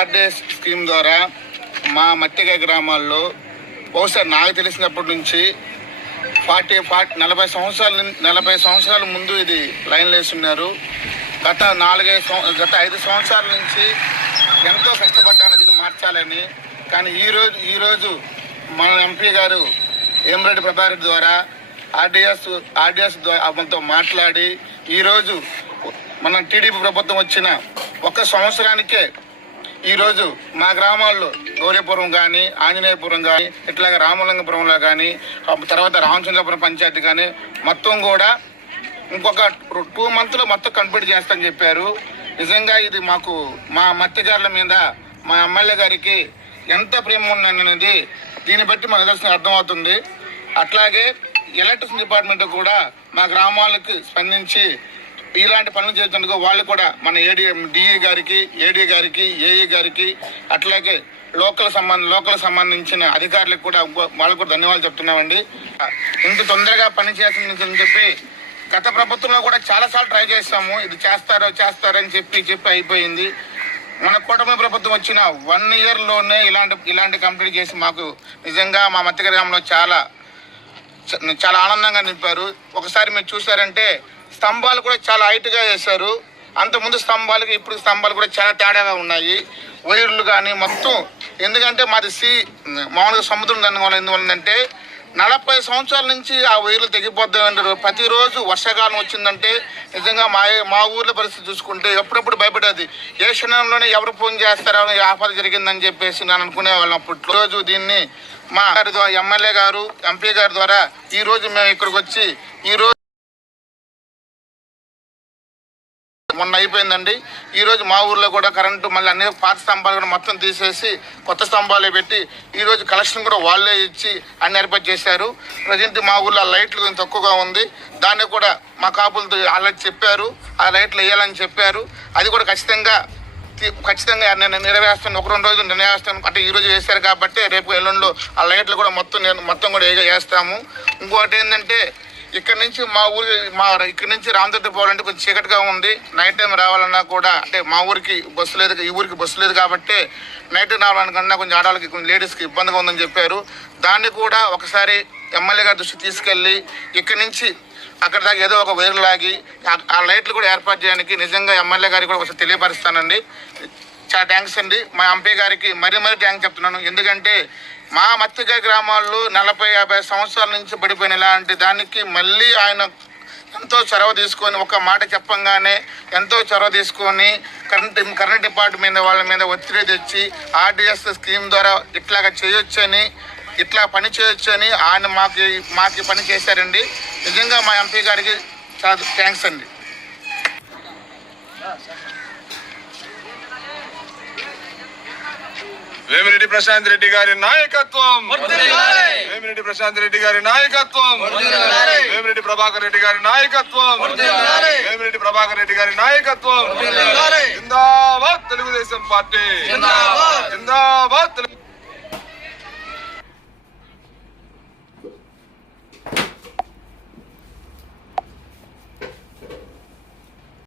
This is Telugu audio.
ఆర్డీఎస్ స్కీమ్ ద్వారా మా మట్టిక గ్రామాల్లో బహుశా నాకు తెలిసినప్పటి నుంచి ఫార్టీ ఫార్టీ నలభై సంవత్సరాల నలభై సంవత్సరాల ముందు ఇది లైన్లు వేస్తున్నారు గత నాలుగైదు గత ఐదు సంవత్సరాల నుంచి ఎంతో కష్టపడ్డాను దీన్ని మార్చాలని. కానీ ఈరోజు ఈరోజు మన ఎంపీ గారు ఏమరెడ్డి ప్రభారెడ్డి ద్వారా ఆర్డిఎస్ ఆర్డిఎస్ ద్వారా మనతో మాట్లాడి ఈరోజు మన టీడీపీ ప్రభుత్వం వచ్చిన ఒక సంవత్సరానికే ఈరోజు మా గ్రామాల్లో గౌరీపురం కానీ ఆంజనేయపురం కానీ ఇట్లాగే రామలింగపురంలో కానీ తర్వాత రామచంద్రపురం పంచాయతీ కానీ మొత్తం కూడా ఇంకొక టూ మంత్లో మొత్తం కంప్లీట్ చేస్తామని చెప్పారు. నిజంగా ఇది మాకు మా మత్స్యకారుల మీద మా ఎమ్మెల్యే గారికి ఎంత ప్రేమ ఉందనేది దీన్ని బట్టి మన నిదర్శనం అర్థమవుతుంది. అట్లాగే ఎలక్ట్రిసిటీ డిపార్ట్మెంట్ కూడా మా గ్రామాలకు స్పందించి ఇలాంటి పనులు చేస్తుండగా వాళ్ళు కూడా మన ఏడి డిఈ గారికి ఏడీ గారికి ఏఈ గారికి అట్లాగే లోకల్ సంబంధ లోకల్ సంబంధించిన అధికారులకు కూడా వాళ్ళకు కూడా ధన్యవాదాలు చెప్తున్నామండి. ఇంత తొందరగా పని చేస్తుందని చెప్పి గత ప్రభుత్వంలో కూడా చాలాసార్లు ట్రై చేస్తాము ఇది చేస్తారో చేస్తారని చెప్పి చెప్పి అయిపోయింది. మన కూటమి ప్రభుత్వం వచ్చిన వన్ ఇయర్లోనే ఇలాంటి ఇలాంటి కంప్లీట్ చేసి మాకు నిజంగా మా మధ్య గ్రామంలో చాలా చాలా ఆనందంగా నింపారు. ఒకసారి మీరు చూసారంటే స్తంభాలు కూడా చాలా హైట్గా వేశారు. అంతకుముందు స్తంభాలకి ఇప్పుడు స్తంభాలు కూడా చాలా తేడాగా ఉన్నాయి. వైర్లు కానీ మొత్తం ఎందుకంటే మాది సీ మామూలుగా సముద్రం దాని ఎందువల్లంటే నలభై సంవత్సరాల నుంచి ఆ వైర్లు తెగిపోద్దామంటారు ప్రతిరోజు వర్షాకాలం వచ్చిందంటే నిజంగా మా మా ఊర్లో పరిస్థితి చూసుకుంటే ఎప్పుడప్పుడు భయపడేది. ఏ క్షణంలోనే ఎవరు ఫోన్ చేస్తారో ఈ ఆపద జరిగిందని చెప్పేసి నేను అనుకునేవాళ్ళం అప్పట్లో. రోజు దీన్ని మా గారి ద్వారా ఎమ్మెల్యే గారు ఎంపీ గారి ద్వారా ఈ రోజు మేము ఇక్కడికి వచ్చి ఈ మొన్న అయిపోయిందండి. ఈరోజు మా ఊర్లో కూడా కరెంటు మళ్ళీ అన్ని పాత స్తంభాలు కూడా మొత్తం తీసేసి కొత్త స్తంభాలే పెట్టి ఈరోజు కలెక్షన్ కూడా వాళ్ళే ఇచ్చి అన్ని ఏర్పాటు చేశారు. ప్రజెంట్ మా ఊర్లో లైట్లు కొంచెం తక్కువగా ఉంది. దాన్ని కూడా మా కాపులతో వాళ్ళకి చెప్పారు. ఆ లైట్లు వేయాలని చెప్పారు. అది కూడా ఖచ్చితంగా ఖచ్చితంగా నేను నెరవేరుస్తాను. ఒక రెండు రోజులు నెరవేరుస్తాను. అంటే ఈ రోజు వేశారు కాబట్టి రేపు ఎల్లుండిలో ఆ లైట్లు కూడా మొత్తం నేను మొత్తం కూడా వేగ- వేస్తాము ఇంకోటి ఏంటంటే ఇక్కడ నుంచి మా ఊరి మా ఇక్కడ నుంచి రామదత్త పోవాలంటే కొంచెం చీకటిగా ఉంది. నైట్ టైం రావాలన్నా కూడా అంటే మా ఊరికి బస్సు లేదు ఈ ఊరికి బస్సు లేదు కాబట్టి నైట్ రావాలనుకన్నా కొంచెం ఆడవాళ్ళకి కొంచెం లేడీస్కి ఇబ్బందిగా ఉందని చెప్పారు. దాన్ని కూడా ఒకసారి ఎమ్మెల్యే గారి దృష్టి తీసుకెళ్ళి ఇక్కడి నుంచి అక్కడ దాకా ఏదో ఒక వైర్ లాగి ఆ- ఆ లైట్లు కూడా ఏర్పాటు చేయడానికి నిజంగా ఎమ్మెల్యే గారికి కూడా ఒకసారి తెలియపరుస్తానండి. చాలా థ్యాంక్స్ అండి. మా ఎంపీ గారికి మరీ మరీ థ్యాంక్స్ చెప్తున్నాను. ఎందుకంటే మా మత్తిక గ్రామాల్లో నలభై యాభై సంవత్సరాల నుంచి పడిపోయిన ఇలాంటి దానికి మళ్ళీ ఆయన ఎంతో చొరవ తీసుకొని ఒక మాట చెప్పంగానే ఎంతో చొరవ తీసుకొని కరెంట్ కరెంట్ డిపార్ట్మెంట్ వాళ్ళ మీద ఒత్తిడి తెచ్చి ఆర్డిఎస్ స్కీమ్ ద్వారా ఇట్లాగా చేయొచ్చని ఇట్లా పని చేయొచ్చని ఆయన మాకు మాకు పని చేశారండి. నిజంగా మా ఎంపీ గారికి చాలా థ్యాంక్స్ అండి. వేమిరెడ్డి ప్రశాంత్ రెడ్డి గారి నాయకత్వం. వేమిరెడ్డి ప్రశాంత్ రెడ్డి గారి నాయకత్వం. వేమిరెడ్డి ప్రభాకర్ రెడ్డి గారి నాయకత్వం. వేమిరెడ్డి ప్రభాకర్ రెడ్డి గారి నాయకత్వం. జిందాబాద్ తెలుగుదేశం పార్టీ.